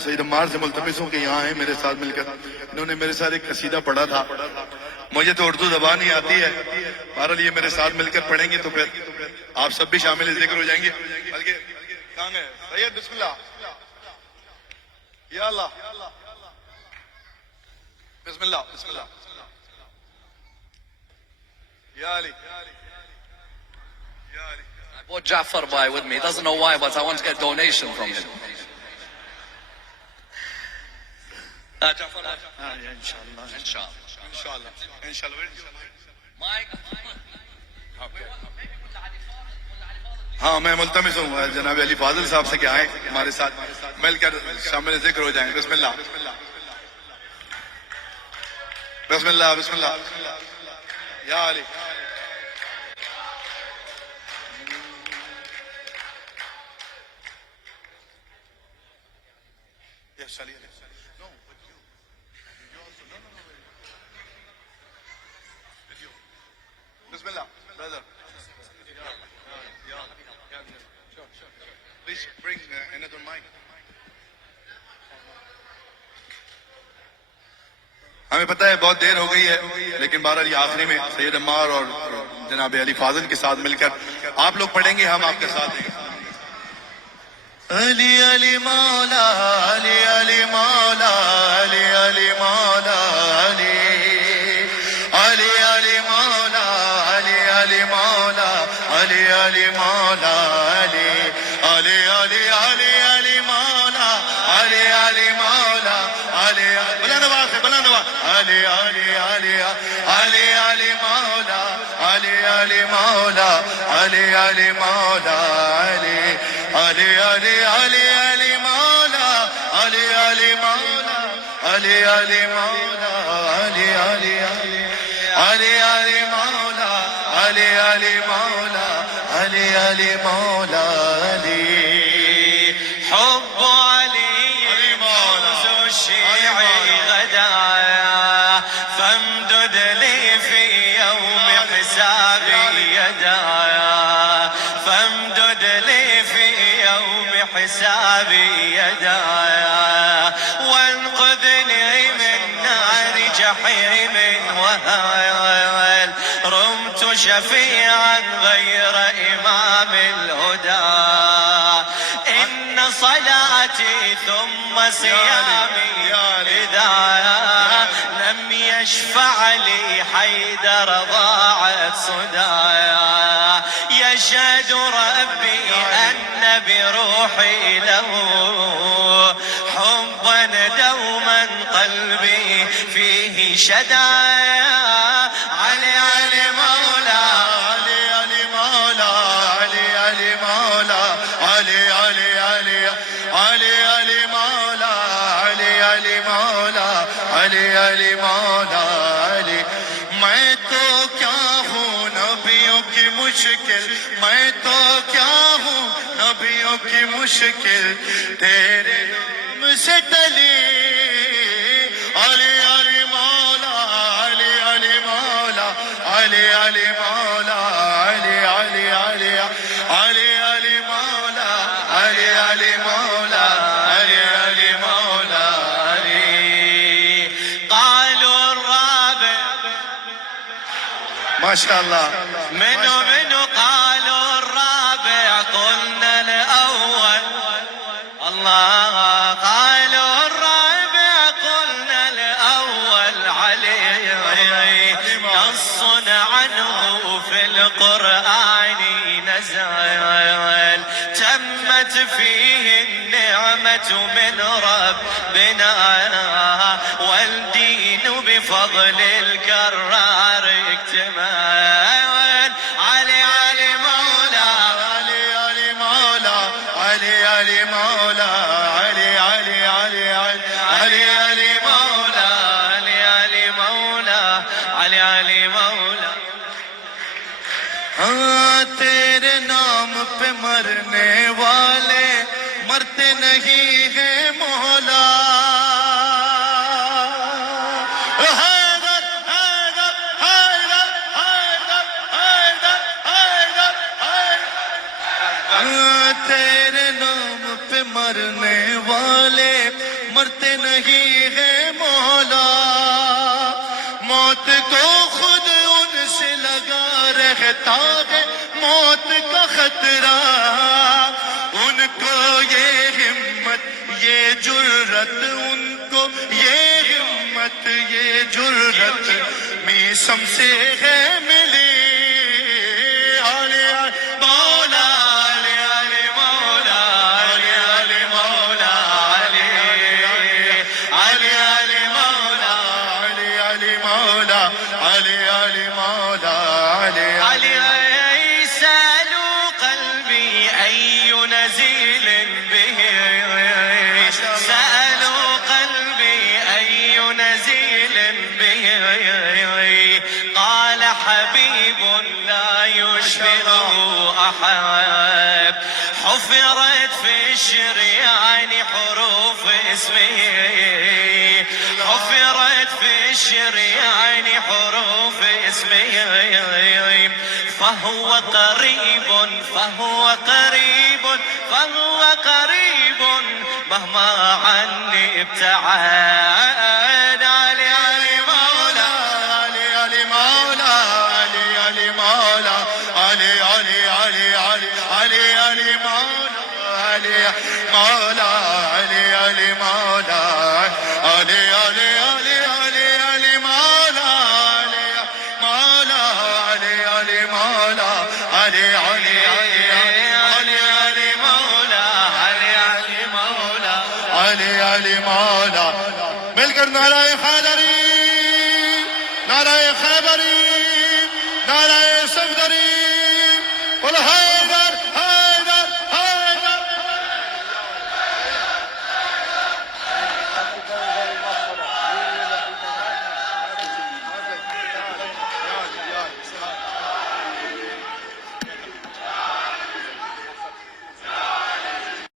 सईद अम्मार से मुल्तमिस हूँ कि यहाँ आए मेरे साथ मिलकर। इन्होंने मेरे साथ एक कसीदा पढ़ा था, मुझे तो उर्दू ज़बान ही आती है, बहरहाल ये मेरे साथ मिलकर पढ़ेंगे तो फिर आप सब भी शामिल जिक्र हो जाएंगे। बल्कि कहाँ गए सैयद? बिस्मिल्लाह या अल्लाह, बिस्मिल्लाह बिस्मिल्लाह या अली, या Ali. I brought Jafar by with me. He doesn't know why, but I want to get donation from him. Jafar, इंशाल्लाह inshallah. इंशाल्लाह। Mike. हाँ, मैं मुल्तमिस हूँ जनाब अली फाजिल साहब से कि आए हमारे साथ मिलकर शामिल जिक्र हो जाएंगे। बिस्मिल्लाह बिस्मिल्लाह बिस्मिल्लाह या Ali. Yes, Ali. No, with you. You also. No. With you. Bismillah, brother. Yeah. Sure. Please bring another mic. हमें पता है बहुत देर हो गई है, लेकिन बहरहाल ये आखिरी में सैयद अम्मार और जनाब अली फाजिल के साथ मिलकर आप लोग पढ़ेंगे, हम आपके साथ देंगे। अली अली मौला, अली अली मौला, अली अली मौला, अली अली अली मौला, अली अली मौला, अली अली मौला, अली अली अली अली अली मौला, अली अली मौला, अली बुलंद आवाज से, बुलंद आवाज, अली अली अली अली अली मौला, अली अली मौला, अली अली मौला, अली अली अली अली अली मौला, अली अली मौला, अली अली मौला, अली अली अली अली अली मौला, अली अली मौला, अली अली मौला, अली حب علي فوز الشيعي غدايا فامدد لي في يوم حسابي يدايا فامدد لي في يوم حسابي يدايا وانقذني من نار جحيم وهوى رمت شفيعا غير إمام الهدى إن صلاتي ثم صيامي إذا لم يشفع لي حيدر ضاعت صدايا يشهد ربي أن بروحي له حبا دوما قلبي فيه شدايا علي علي مولا علي علي مولا علي علي مولا علي علي علي علي علي مولا علي علي مولا علي علي مولا علي मैं तो क्या हूँ नबियों की मुश्किल, मैं तो क्या हूँ नबियों की मुश्किल, तेरे नाम से टली अली अली मौला, अली अली मौला, अली अली मौला, अली अली अली अली अली मौला, अली अली मौला, अली अली मौला, अली قالوا الرابع माशाअल्लाह। منو قالوا الرابع قلنا الأول الله قالوا الرابع قلنا الأول علي نص عنه في القرآن نزل تمت فيه النعمة من ربنا والدين بفضل الكرار اكتمل علي علي مولا علي علي مولا، علي علي مولا، علي علي علي علي علي مولا علي علي مولا علي علي مولا हाँ तेरे नाम पे मरने वाले मरते नहीं हैं मौला। हैदर हैदर हैदर हैदर हैदर हैदर हैदर तेरे नाम पे मर मरने वाले मरते नहीं है मौला, मौत को खुद उनसे लगा रहता है मौत का खतरा। उनको ये हिम्मत ये जुर्रत, उनको ये हिम्मत ये जुर्रत मीसम से है मिली। मौला अली अली मौला अली अली मौला अली अली अली मौला अली अली मौला अली अली मौला अली علي سألوا قلبي أي نزيل به، سألوا قلبي أي نزيل به، قال حبيب لا يشبهه أحد، حفرت في الشريان حروف اسمه، حفرت في الشريان حروف اسمه، فهو قريب فهو قريب فهو قريب مهما عني ابتعد. علي علي مولا علي علي مولا علي علي مولا علي علي علي علي علي علي مولا علي مولا علي علي مولا علي علي علي علي علي مولا علي مولا علي علي مولا علي علي علي علي علي مولا علي علي مولا علي علي مولا मिलकर नाराए हैदरी, नाराए खैबरी, नाराए सफदरी,